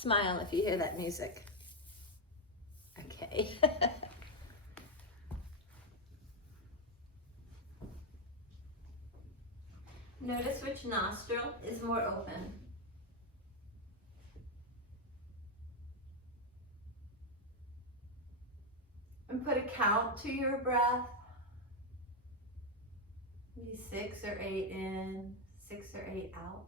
Smile if you hear that music. Okay. Notice which nostril is more open. And put a count to your breath. Maybe 6 or 8 in, 6 or 8 out.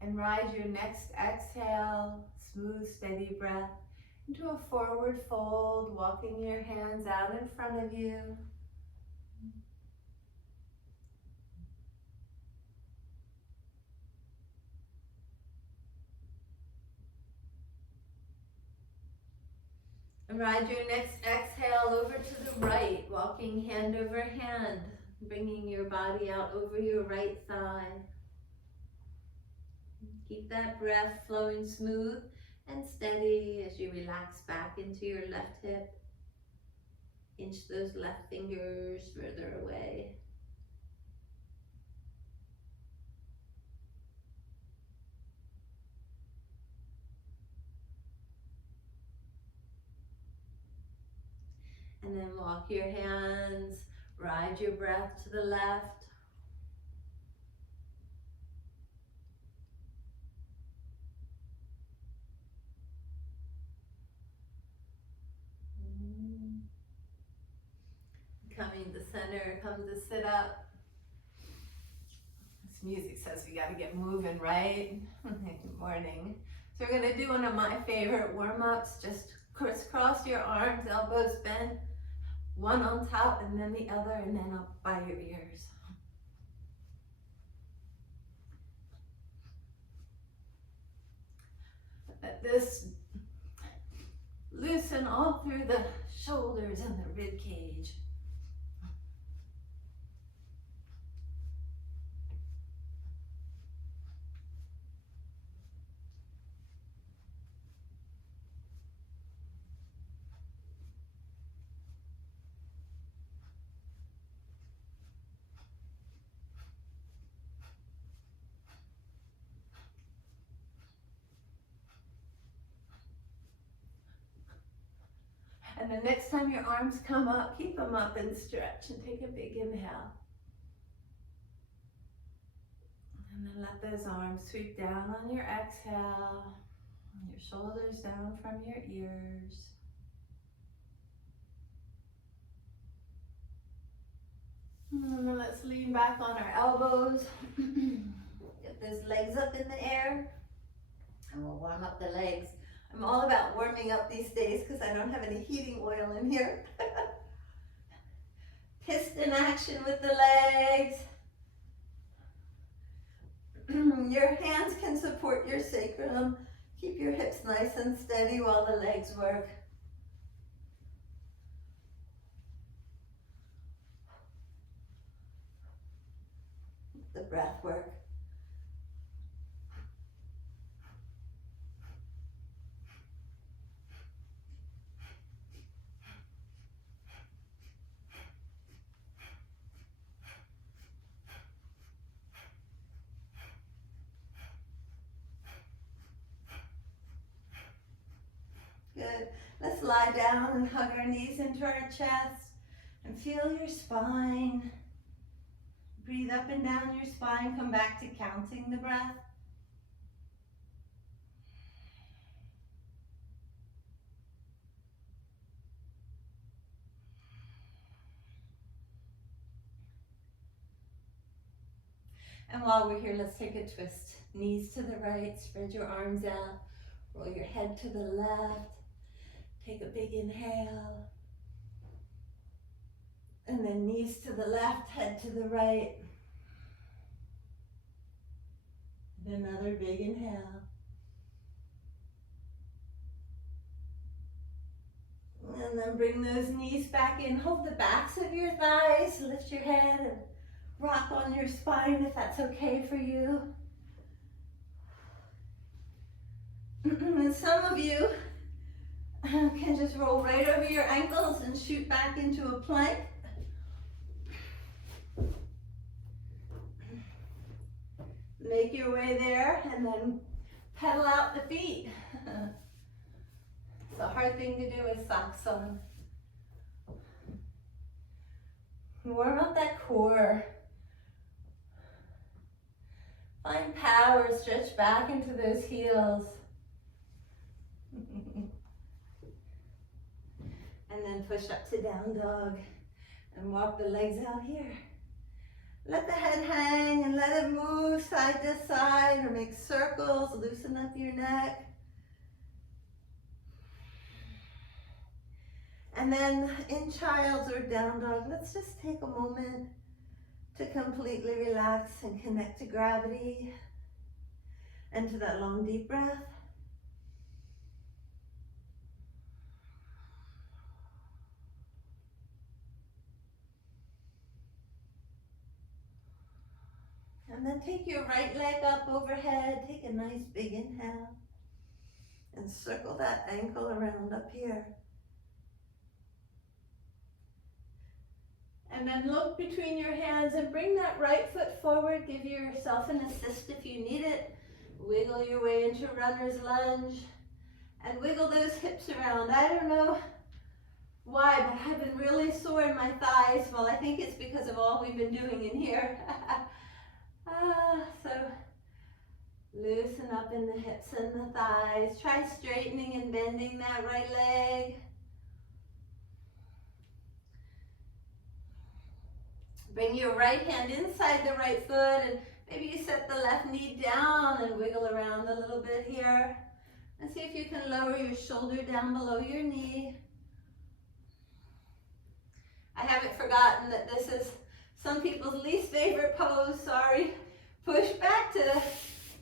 And ride your next exhale, smooth, steady breath, into a forward fold, walking your hands out in front of you. And ride your next exhale over to the right, walking hand over hand, bringing your body out over your right thigh. Keep that breath flowing smooth and steady as you relax back into your left hip. Inch those left fingers further away. And then walk your hands, ride your breath to the left. Coming to center, come to sit up. This music says we gotta get moving, right? Good morning. So we're gonna do one of my favorite warm-ups. Just crisscross your arms, elbows bent, one on top and then the other, and then up by your ears. Let this loosen all through the shoulders and the rib cage. And the next time your arms come up, keep them up and stretch and take a big inhale. And then let those arms sweep down on your exhale, your shoulders down from your ears. And then let's lean back on our elbows. Get those legs up in the air, and we'll warm up the legs. I'm all about warming up these days because I don't have any heating oil in here. Piston action with the legs. Your hands can support your sacrum. Keep your hips nice and steady while the legs work. The breath work. Good. Let's lie down and hug our knees into our chest and feel your spine. Breathe up and down your spine. Come back to counting the breath. And while we're here, let's take a twist. Knees to the right, spread your arms out, roll your head to the left. Take a big inhale. And then knees to the left, head to the right. And another big inhale. And then bring those knees back in. Hold the backs of your thighs. Lift your head and rock on your spine if that's okay for you. And some of you can just roll right over your ankles and shoot back into a plank. Make your way there and then pedal out the feet. It's a hard thing to do with socks on. Warm up that core. Find power, stretch back into those heels. And then push up to down dog and walk the legs out here. Let the head hang and let it move side to side or make circles, loosen up your neck. And then in child's or down dog, let's just take a moment to completely relax and connect to gravity and to that long deep breath. And then take your right leg up overhead, take a nice big inhale, and circle that ankle around up here. And then look between your hands and bring that right foot forward. Give yourself an assist if you need it. Wiggle your way into runner's lunge and wiggle those hips around. I don't know why, but I've been really sore in my thighs. Well, I think it's because of all we've been doing in here. So loosen up in the hips and the thighs. Try straightening and bending that right leg. Bring your right hand inside the right foot and maybe you set the left knee down and wiggle around a little bit here. And see if you can lower your shoulder down below your knee. I haven't forgotten that this is some people's least favorite pose, sorry. Push back to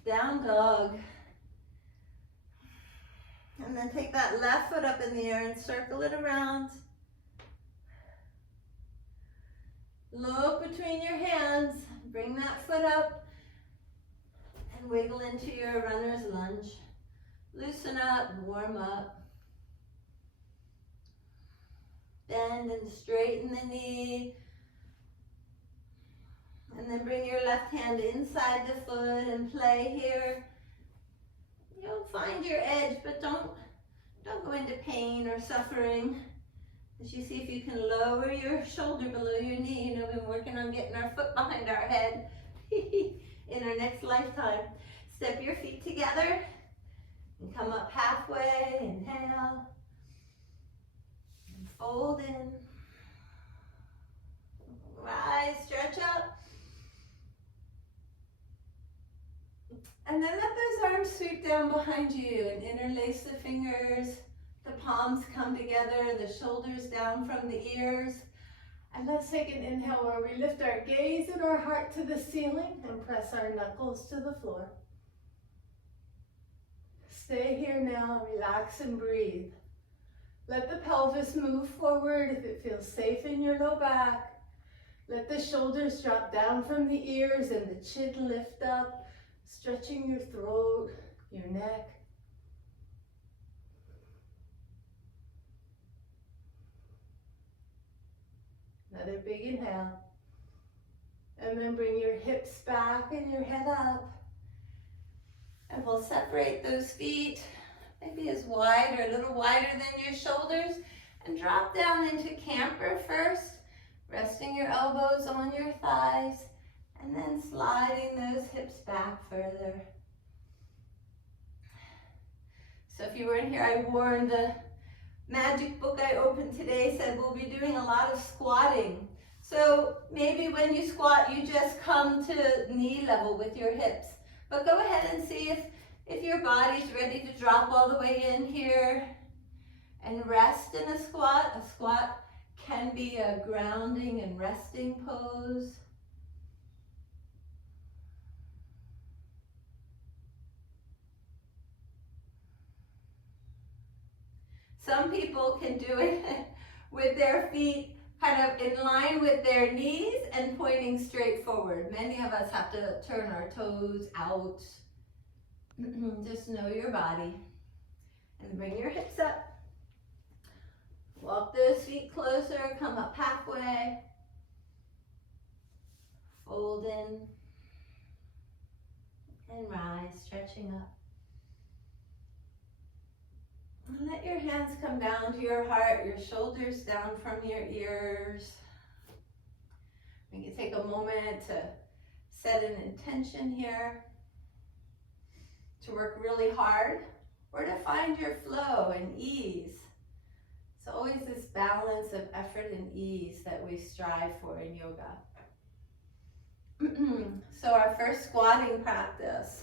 down dog. And then take that left foot up in the air and circle it around. Look between your hands, bring that foot up and wiggle into your runner's lunge. Loosen up, warm up. Bend and straighten the knee. And then bring your left hand inside the foot and play here. You'll find your edge, but don't go into pain or suffering. As you see if you can lower your shoulder below your knee. You know, we've been working on getting our foot behind our head in our next lifetime. Step your feet together and come up halfway. Inhale. And fold in. Rise, stretch up. And then let those arms sweep down behind you and interlace the fingers. The palms come together, the shoulders down from the ears. And let's take an inhale where we lift our gaze and our heart to the ceiling and press our knuckles to the floor. Stay here now, relax and breathe. Let the pelvis move forward if it feels safe in your low back. Let the shoulders drop down from the ears and the chin lift up, stretching your throat, your neck. Another big inhale. And then bring your hips back and your head up. And we'll separate those feet, maybe as wide or a little wider than your shoulders, and drop down into camper first, resting your elbows on your thighs, and then sliding those hips back further. So if you weren't here, I warned the magic book I opened today said we'll be doing a lot of squatting. So maybe when you squat, you just come to knee level with your hips. But go ahead and see if your body's ready to drop all the way in here and rest in a squat. A squat can be a grounding and resting pose. Some people can do it with their feet kind of in line with their knees and pointing straight forward. Many of us have to turn our toes out. Just know your body. And bring your hips up. Walk those feet closer, come up halfway. Fold in and rise, stretching up. And let your hands come down to your heart, your shoulders down from your ears. We can take a moment to set an intention here, to work really hard, or to find your flow and ease. It's always this balance of effort and ease that we strive for in yoga. So our first squatting practice,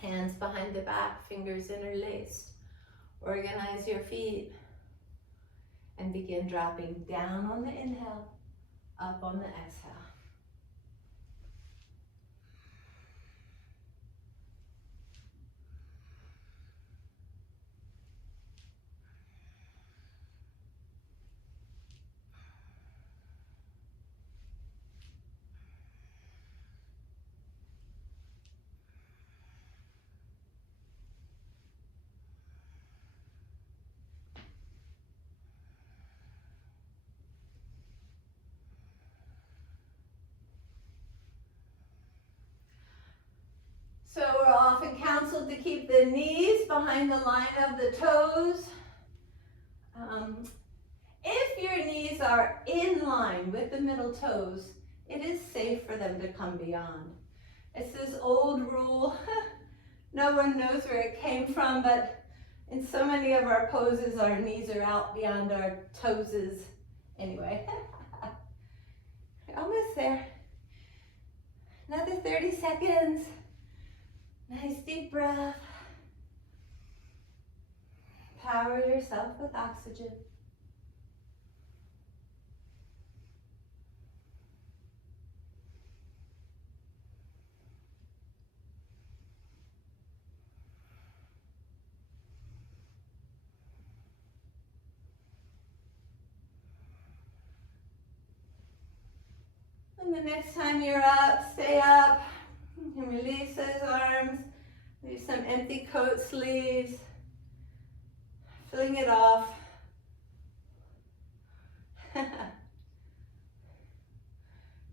hands behind the back, fingers interlaced. Organize your feet and begin dropping down on the inhale, up on the exhale. So we're often counseled to keep the knees behind the line of the toes. If your knees are in line with the middle toes, it is safe for them to come beyond. It's this old rule. No one knows where it came from, but in so many of our poses, our knees are out beyond our toeses. Anyway, almost there. Another 30 seconds. Nice deep breath. Power yourself with oxygen. And the next time you're up, stay up. You can release those arms. Do some empty coat sleeves. Filling it off. I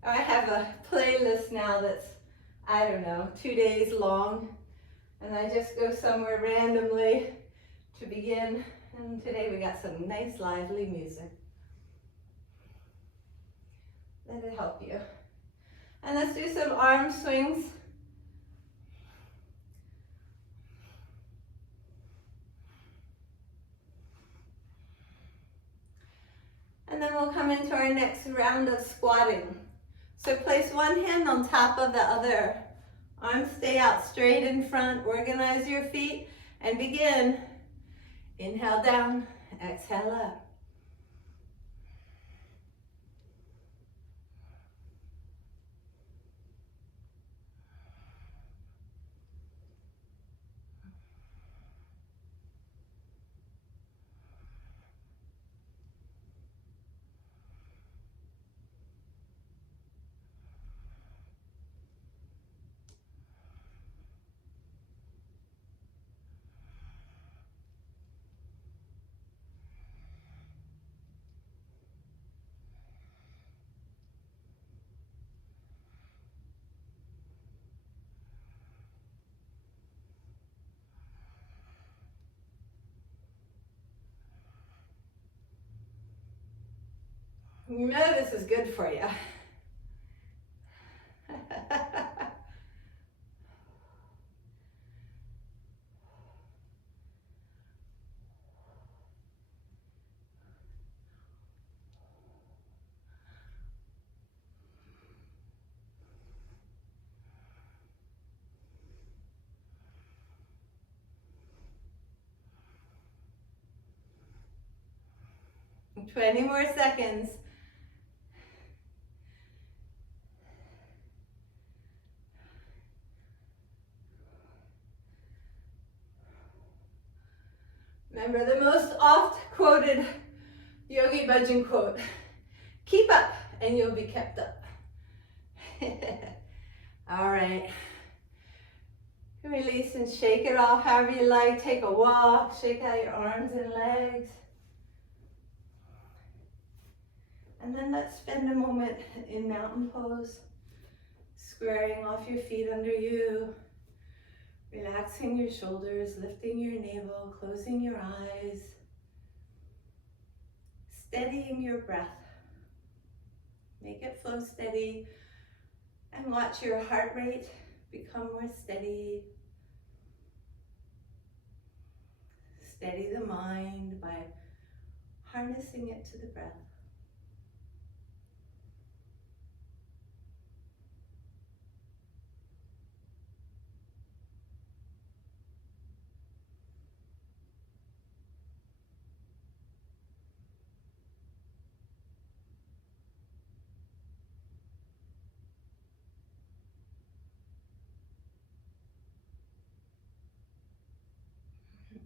have a playlist now that's, I don't know, 2 days long. And I just go somewhere randomly to begin. And today we got some nice lively music. Let it help you. And let's do some arm swings. And then we'll come into our next round of squatting. So place one hand on top of the other. Arms stay out straight in front. Organize your feet and begin. Inhale down, exhale up. You know this is good for you. And 20 more seconds. Remember the most oft quoted Yogi Bhajan quote, keep up and you'll be kept up. All right. Release and shake it off however you like. Take a walk, shake out your arms and legs. And then let's spend a moment in mountain pose, squaring off your feet under you, relaxing your shoulders, lifting your navel, closing your eyes, steadying your breath. Make it flow steady and watch your heart rate become more steady. Steady the mind by harnessing it to the breath.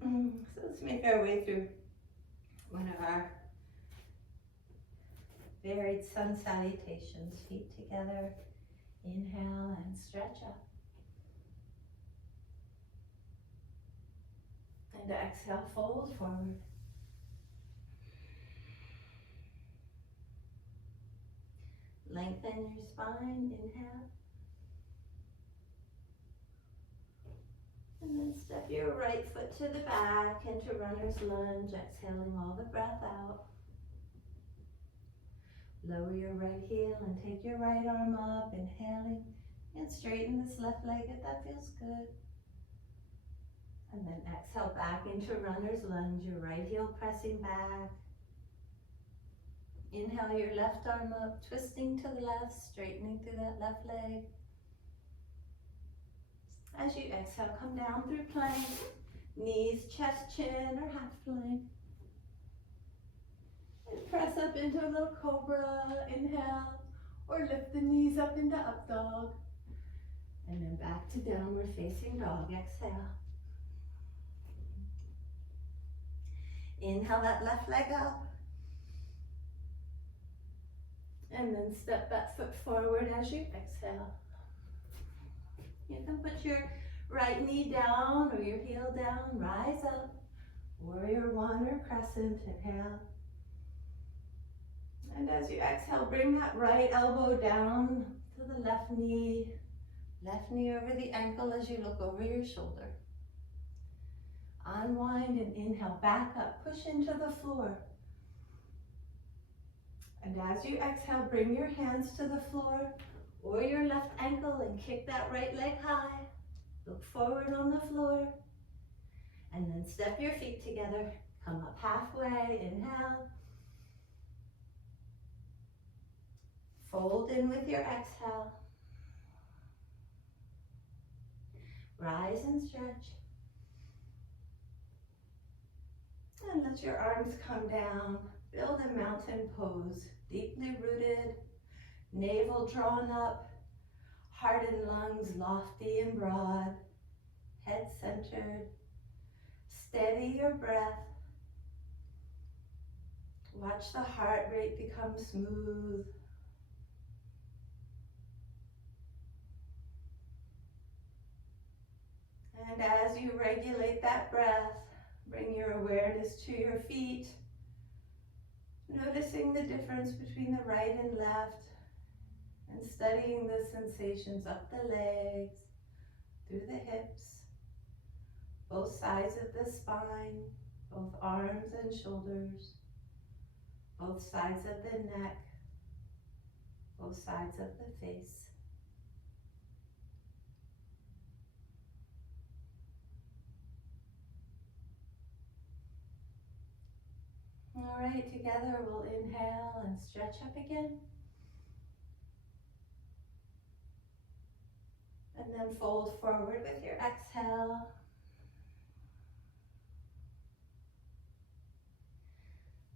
So let's make our way through one of our varied sun salutations. Feet together, inhale and stretch up. And exhale, fold forward. Lengthen your spine, inhale. And then step your right foot to the back into runner's lunge, exhaling all the breath out. Lower your right heel and take your right arm up, inhaling, and straighten this left leg if that feels good. And then exhale back into runner's lunge, your right heel pressing back. Inhale your left arm up, twisting to the left, straightening through that left leg. As you exhale, come down through plank, knees, chest, chin, or half plank. And press up into a little cobra, inhale, or lift the knees up into up dog. And then back to downward facing dog, exhale. Inhale that left leg up. And then step that foot forward as you exhale. You can put your right knee down or your heel down, rise up. Warrior one or crescent, inhale. And as you exhale, bring that right elbow down to the left knee over the ankle as you look over your shoulder. Unwind and inhale, back up, push into the floor. And as you exhale, bring your hands to the floor or your left ankle and kick that right leg high. Look forward on the floor. And then step your feet together. Come up halfway, inhale. Fold in with your exhale. Rise and stretch. And let your arms come down. Build a mountain pose, deeply rooted, navel drawn up, heart and lungs lofty and broad, head centered. Steady your breath. Watch the heart rate become smooth. And as you regulate that breath, bring your awareness to your feet, noticing the difference between the right and left, and studying the sensations up the legs, through the hips, both sides of the spine, both arms and shoulders, both sides of the neck, both sides of the face. All right, together we'll inhale and stretch up again. And then fold forward with your exhale.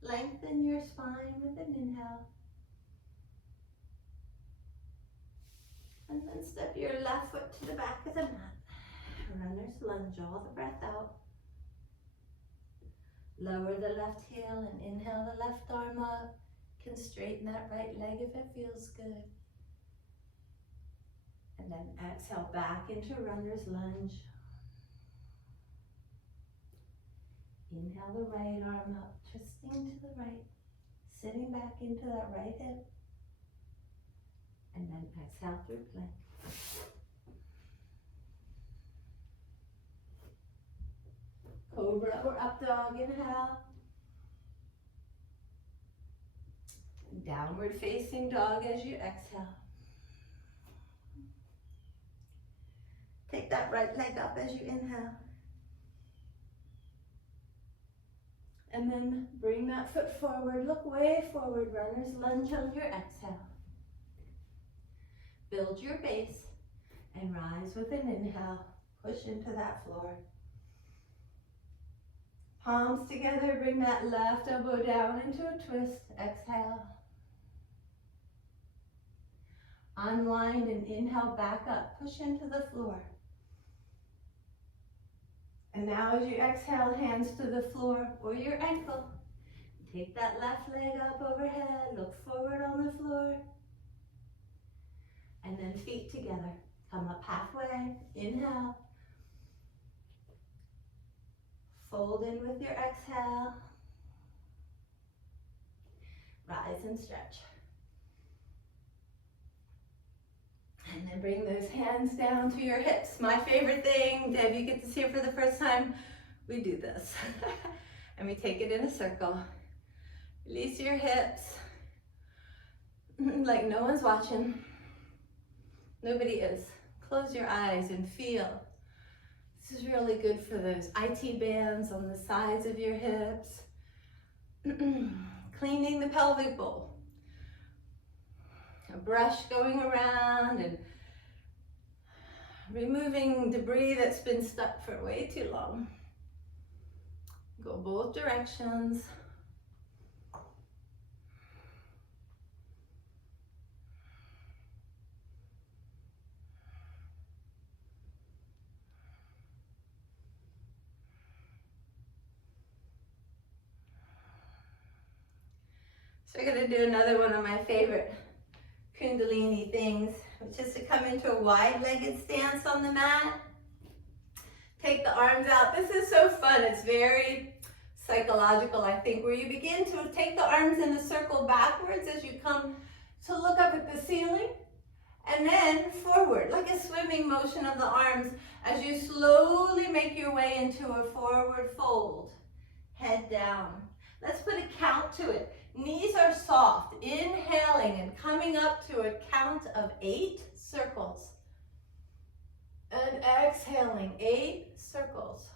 Lengthen your spine with an inhale. And then step your left foot to the back of the mat. Runner's lunge, all the breath out. Lower the left heel and inhale the left arm up. You can straighten that right leg if it feels good. And then exhale back into runner's lunge. Inhale the right arm up, twisting to the right, sitting back into that right hip. And then exhale through plank. Cobra or up dog, inhale. Downward facing dog as you exhale. Take that right leg up as you inhale. And then bring that foot forward, look way forward, runner's lunge on your exhale. Build your base and rise with an inhale. Push into that floor. Palms together, bring that left elbow down into a twist. Exhale. Unwind and inhale back up. Push into the floor. And now as you exhale, hands to the floor or your ankle. Take that left leg up overhead, look forward on the floor. And then feet together. Come up halfway, inhale. Fold in with your exhale. Rise and stretch. And then bring those hands down to your hips. My favorite thing, Deb, you get to see it for the first time. We do this. And we take it in a circle. Release your hips. Like no one's watching. Nobody is. Close your eyes and feel. This is really good for those IT bands on the sides of your hips. Cleaning the pelvic bowl. A brush going around and removing debris that's been stuck for way too long. Go both directions. So we're going to do another one of my favorite Kundalini things, which is to come into a wide-legged stance on the mat. Take the arms out. This is so fun. It's very psychological, I think, where you begin to take the arms in a circle backwards as you come to look up at the ceiling, and then forward, like a swimming motion of the arms as you slowly make your way into a forward fold. Head down. Let's put a count to it. Knees are soft, inhaling and coming up to a count of 8 circles. And exhaling, 8 circles.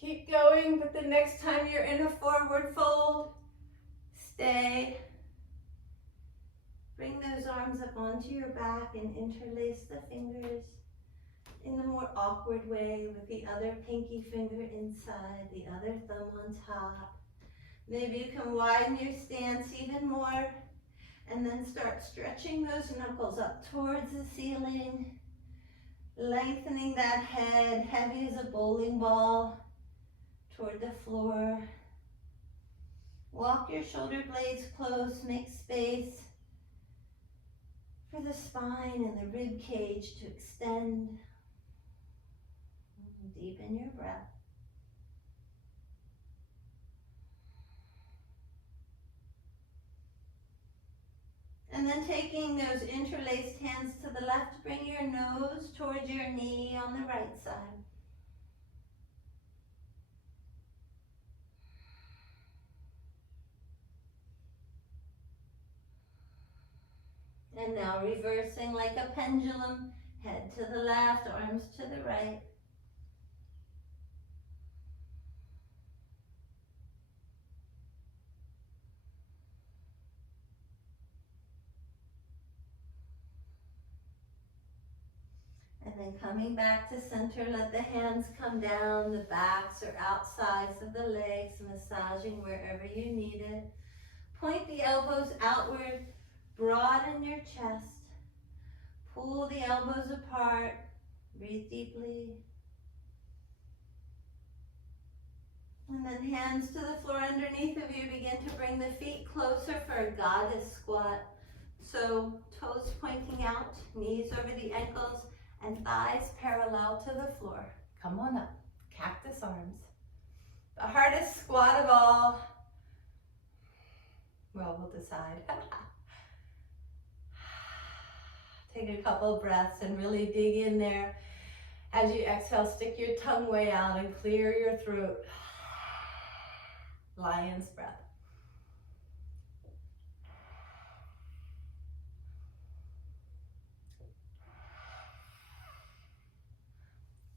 Keep going, but the next time you're in a forward fold, stay. Bring those arms up onto your back and interlace the fingers in the more awkward way with the other pinky finger inside, the other thumb on top. Maybe you can widen your stance even more and then start stretching those knuckles up towards the ceiling, lengthening that head, heavy as a bowling ball, toward the floor. Walk your shoulder blades close, make space for the spine and the rib cage to extend. Deepen your breath. And then taking those interlaced hands to the left, bring your nose towards your knee on the right side. And now reversing like a pendulum, head to the left, arms to the right. then coming back to center, let the hands come down, the backs or outsides of the legs, massaging wherever you need it. Point the elbows outward, broaden your chest. Pull the elbows apart, breathe deeply. And then hands to the floor underneath of you. Begin to bring the feet closer for a goddess squat. So toes pointing out, knees over the ankles, and thighs parallel to the floor. Come on up, cactus arms. The hardest squat of all. Well, we'll decide. Take a couple breaths and really dig in there. As you exhale, stick your tongue way out and clear your throat. Lion's breath.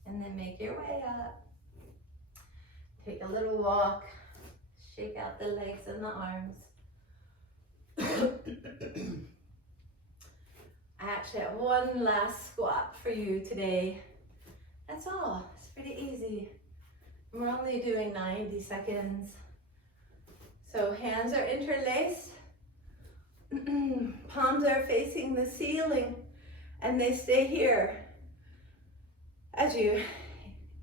And then make your way up. Take a little walk. Shake out the legs and the arms. I actually have one last squat for you today. That's all. It's pretty easy. We're only doing 90 seconds. So hands are interlaced. Palms are facing the ceiling and they stay here. As you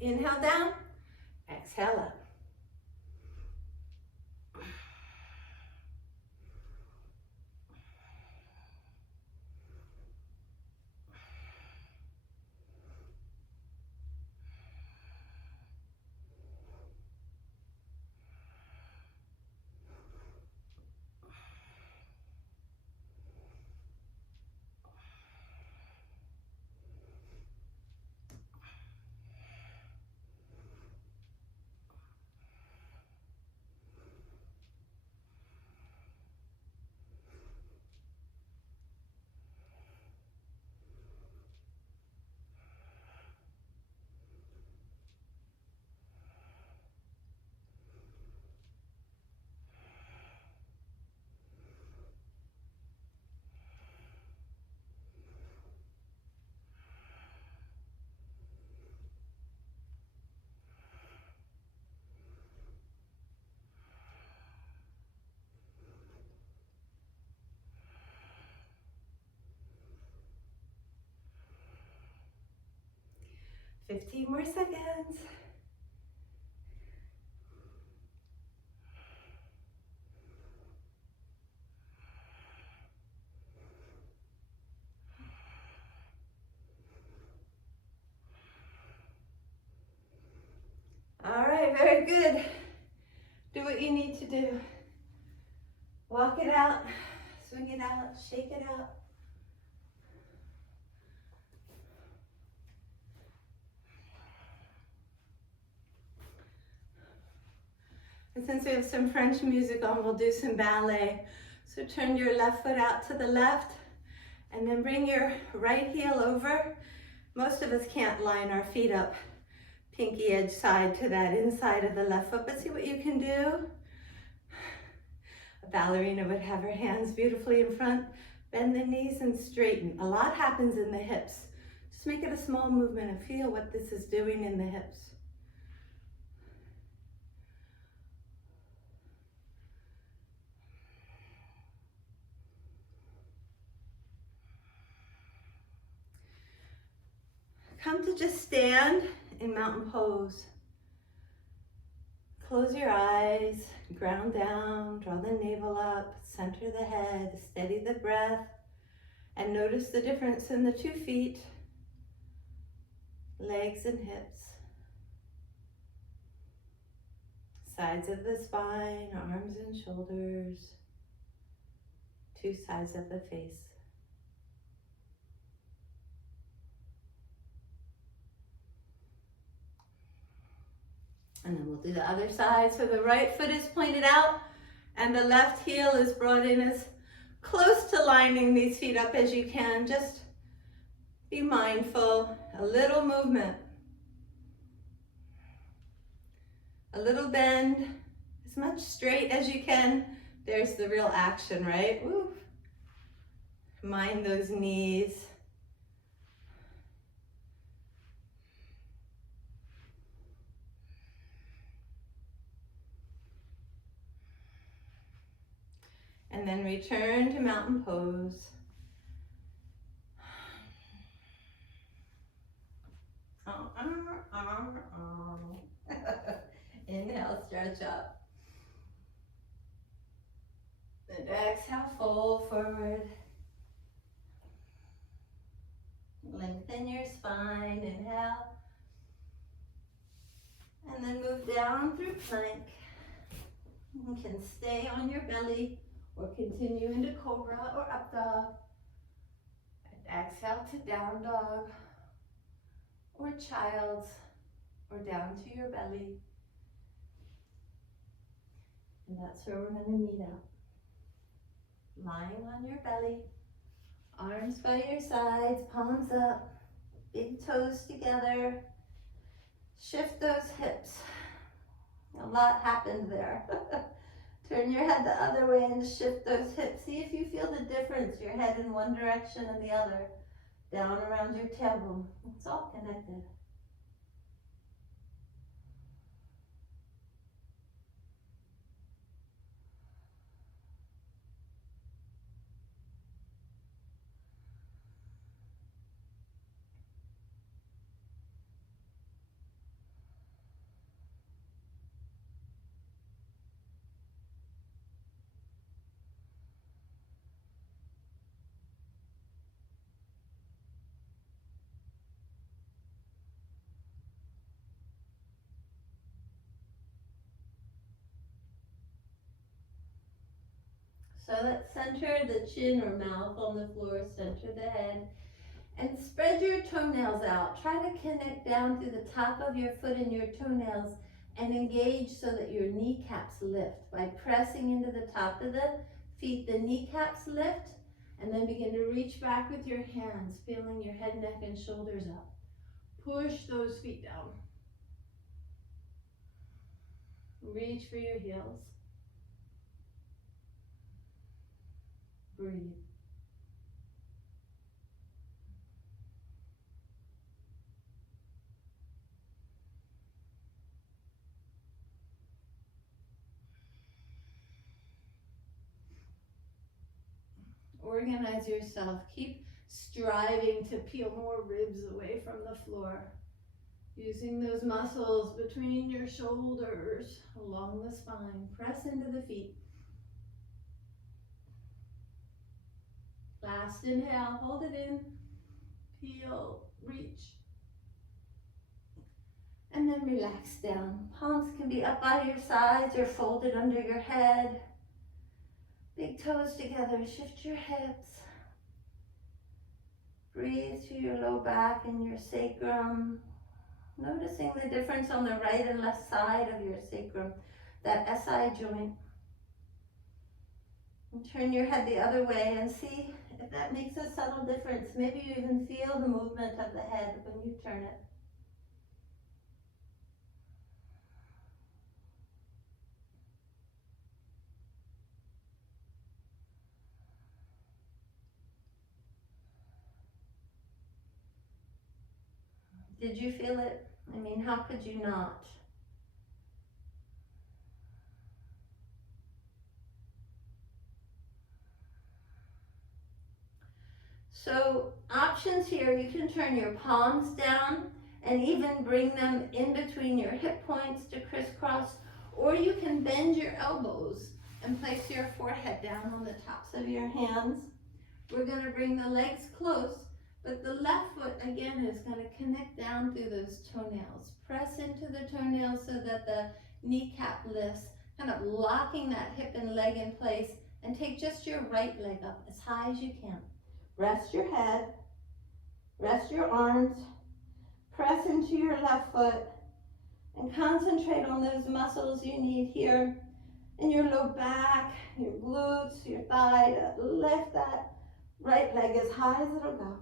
inhale down, exhale up. Fifteen more seconds. All right, very good. Do what you need to do. Walk it out, swing it out, shake it out. And since we have some French music on, we'll do some ballet. So turn your left foot out to the left and then bring your right heel over. Most of us can't line our feet up pinky edge side to that inside of the left foot, but see what you can do. A ballerina would have her hands beautifully in front, bend the knees and straighten. A lot happens in the hips. Just make it a small movement and feel what this is doing in the hips. Come to just stand in mountain pose. Close your eyes, ground down, draw the navel up, center the head, steady the breath, and notice the difference in the 2 feet, legs and hips, sides of the spine, arms and shoulders, 2 sides of the face. And then we'll do the other side. So the right foot is pointed out and the left heel is brought in as close to lining these feet up as you can. Just be mindful, a little movement, a little bend, as much straight as you can. There's the real action, right? Woo. Mind those knees. And then return to mountain pose. Inhale, stretch up. And exhale, fold forward. Lengthen your spine, inhale. And then move down through plank. You can stay on your belly or continue into cobra or up dog. And exhale to down dog or child's or down to your belly. And that's where we're going to meet up. Lying on your belly, arms by your sides, palms up, big toes together. Shift those hips. A lot happened there. Turn your head the other way and shift those hips. See if you feel the difference. Your head in one direction and the other. Down around your tailbone. It's all connected. So let's center the chin or mouth on the floor, center the head, and spread your toenails out. Try to connect down through the top of your foot and your toenails and engage so that your kneecaps lift. By pressing into the top of the feet, the kneecaps lift, and then begin to reach back with your hands, feeling your head, neck, and shoulders up. Push those feet down. Reach for your heels. Breathe. Organize yourself. Keep striving to peel more ribs away from the floor. Using those muscles between your shoulders, along the spine. Press into the feet. Last inhale, hold it in, peel, reach. And then relax down. Palms can be up by your sides or folded under your head. Big toes together, shift your hips. Breathe through your low back and your sacrum. Noticing the difference on the right and left side of your sacrum, that SI joint. And turn your head the other way and see if that makes a subtle difference. Maybe you even feel the movement of the head when you turn it. Did you feel it? I mean, how could you not? So options here, you can turn your palms down and even bring them in between your hip points to crisscross, or you can bend your elbows and place your forehead down on the tops of your hands. We're going to bring the legs close, but the left foot again is going to connect down through those toenails. Press into the toenails so that the kneecap lifts, kind of locking that hip and leg in place, and take just your right leg up as high as you can. Rest your head, rest your arms, press into your left foot, and concentrate on those muscles you need here in your low back, your glutes, your thigh, to lift that right leg as high as it'll go.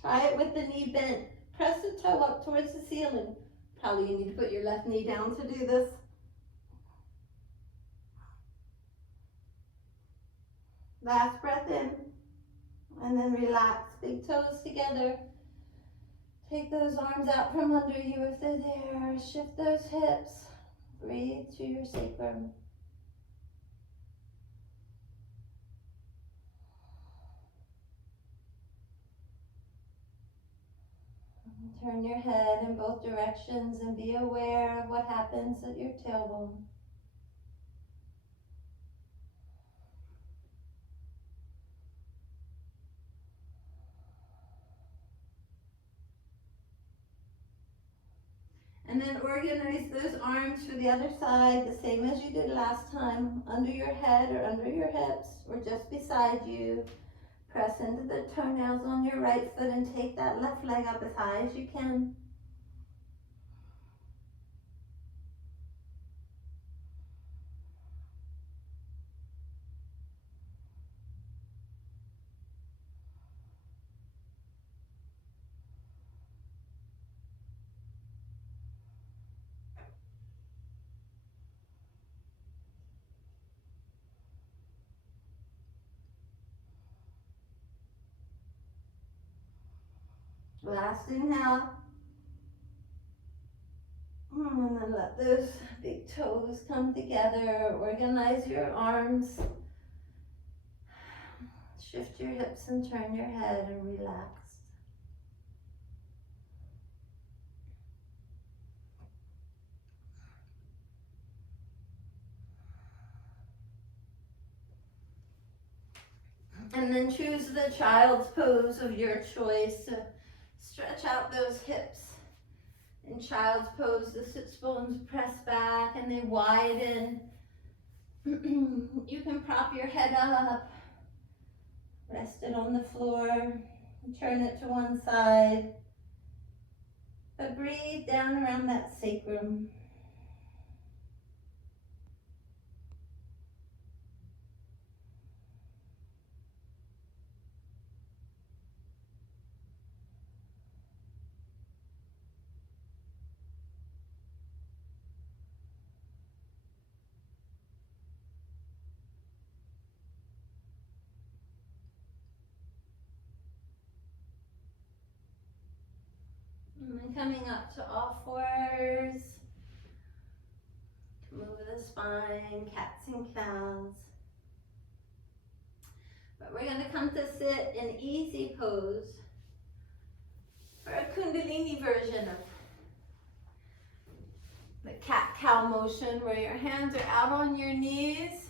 Try it with the knee bent. Press the toe up towards the ceiling. Probably you need to put your left knee down to do this. Last breath in, and then relax. Big toes together. Take those arms out from under you if they're there. Shift those hips. Breathe to your sacrum. Turn your head in both directions and be aware of what happens at your tailbone. And then organize those arms for the other side, the same as you did last time, under your head or under your hips or just beside you. Press into the toenails on your right foot and take that left leg up as high as you can. Last inhale. And then let those big toes come together. Organize your arms. Shift your hips and turn your head and relax. And then choose the child's pose of your choice. Stretch out those hips. In child's pose, the sits bones press back and they widen. You can prop your head up, rest it on the floor, turn it to one side. But breathe down around that sacrum. And then coming up to all fours. Move the spine, cats and cows. But we're going to come to sit in easy pose for a Kundalini version of the cat-cow motion, where your hands are out on your knees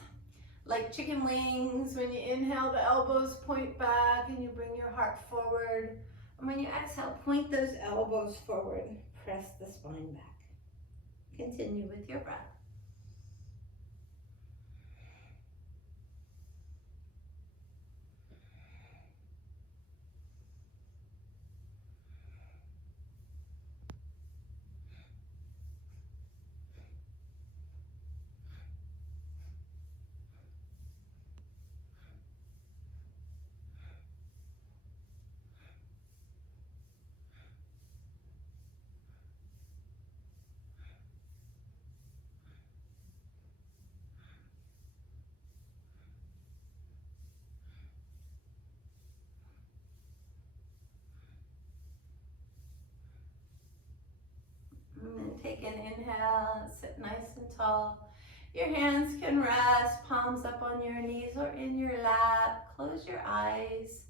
like chicken wings. When you inhale, the elbows point back and you bring your heart forward. And when you exhale, point those elbows forward. Press the spine back. Continue with your breath. And then take an inhale, sit nice and tall. Your hands can rest, palms up on your knees or in your lap. Close your eyes.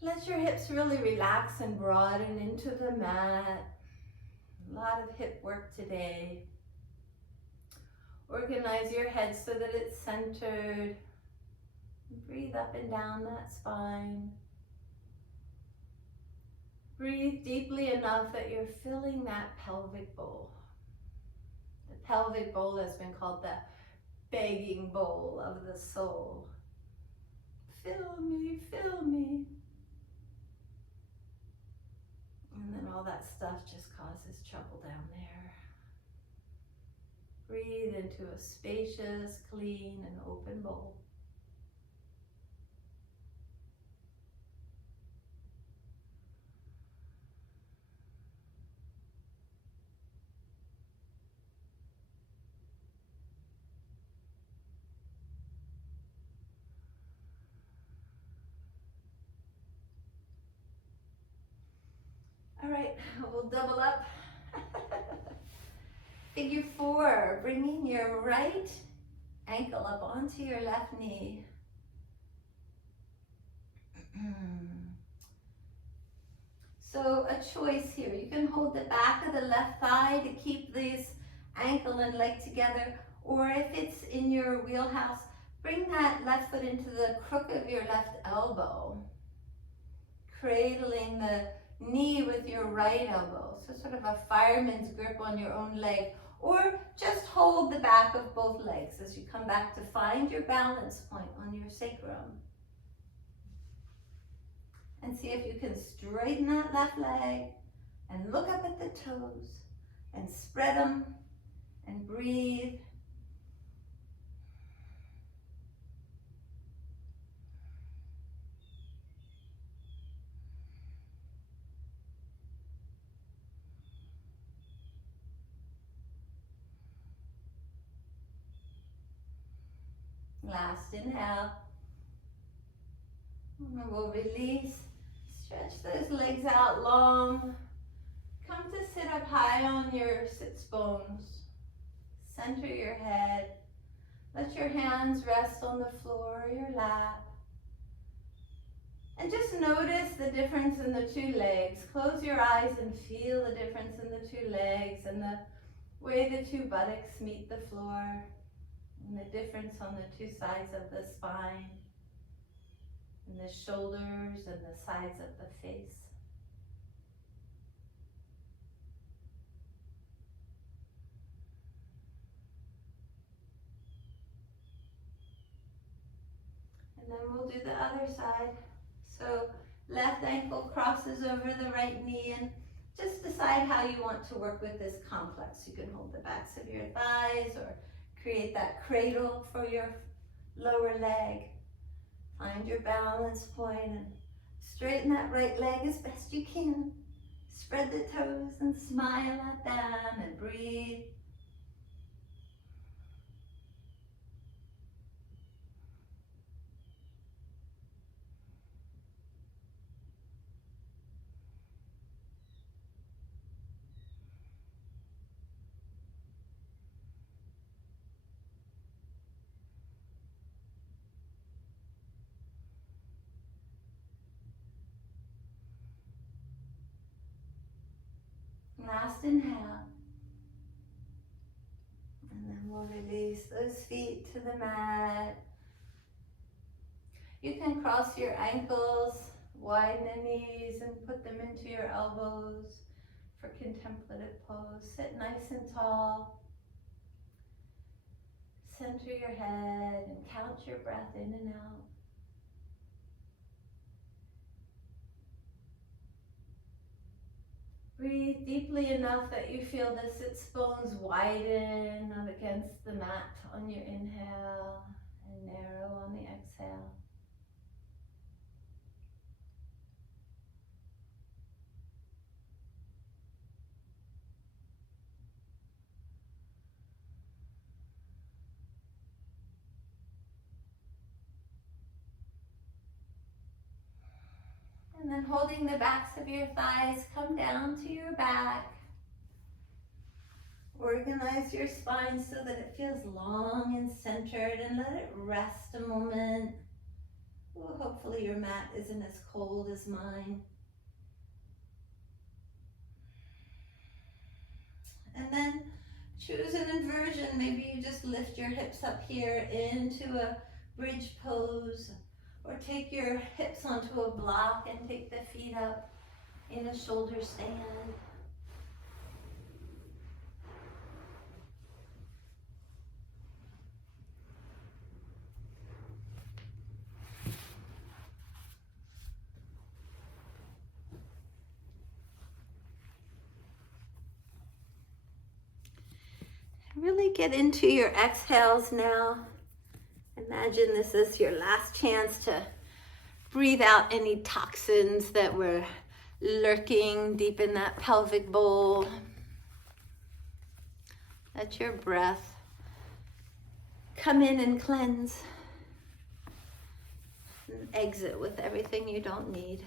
Let your hips really relax and broaden into the mat. A lot of hip work today. Organize your head so that it's centered. Breathe up and down that spine. Breathe deeply enough that you're filling that pelvic bowl. The pelvic bowl has been called the begging bowl of the soul. Fill me, fill me. And then all that stuff just causes trouble down there. Breathe into a spacious, clean, and open bowl. All right, we'll double up. Figure 4, bringing your right ankle up onto your left knee. So a choice here. You can hold the back of the left thigh to keep this ankle and leg together, or if it's in your wheelhouse, bring that left foot into the crook of your left elbow, cradling the knee with your right elbow. So sort of a fireman's grip on your own leg, or just hold the back of both legs as you come back to find your balance point on your sacrum. And see if you can straighten that left leg and look up at the toes and spread them and breathe. Last inhale. And we'll release. Stretch those legs out long. Come to sit up high on your sits bones. Center your head. Let your hands rest on the floor or your lap. And just notice the difference in the two legs. Close your eyes and feel the difference in the two legs and the way the two buttocks meet the floor and the difference on the two sides of the spine and the shoulders and the sides of the face. And then we'll do the other side. So left ankle crosses over the right knee, and just decide how you want to work with this complex. You can hold the backs of your thighs or create that cradle for your lower leg. Find your balance point and straighten that right leg as best you can. Spread the toes and smile at them and breathe. Last inhale. And then we'll release those feet to the mat. You can cross your ankles, widen the knees, and put them into your elbows for contemplative pose. Sit nice and tall. Center your head and count your breath in and out. Breathe deeply enough that you feel the sits bones widen up against the mat on your inhale and narrow on the exhale. And then holding the backs of your thighs, come down to your back. Organize your spine so that it feels long and centered, and let it rest a moment. Well, hopefully your mat isn't as cold as mine. And then choose an inversion. Maybe you just lift your hips up here into a bridge pose, or take your hips onto a block and take the feet up in a shoulder stand. Really get into your exhales now. Imagine this is your last chance to breathe out any toxins that were lurking deep in that pelvic bowl. Let your breath come in and cleanse, and exit with everything you don't need.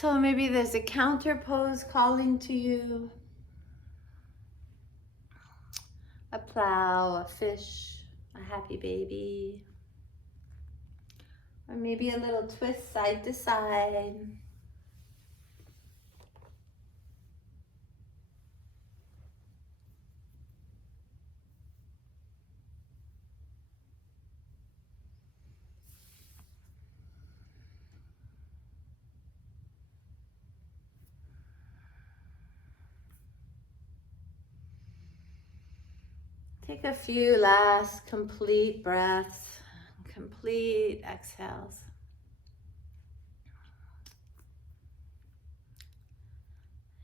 So maybe there's a counter pose calling to you. A plow, a fish, a happy baby. Or maybe a little twist side to side. Take a few last complete breaths, complete exhales.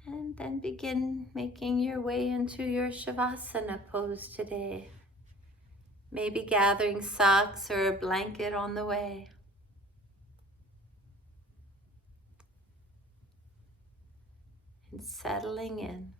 And then begin making your way into your Shavasana pose today. Maybe gathering socks or a blanket on the way. And settling in.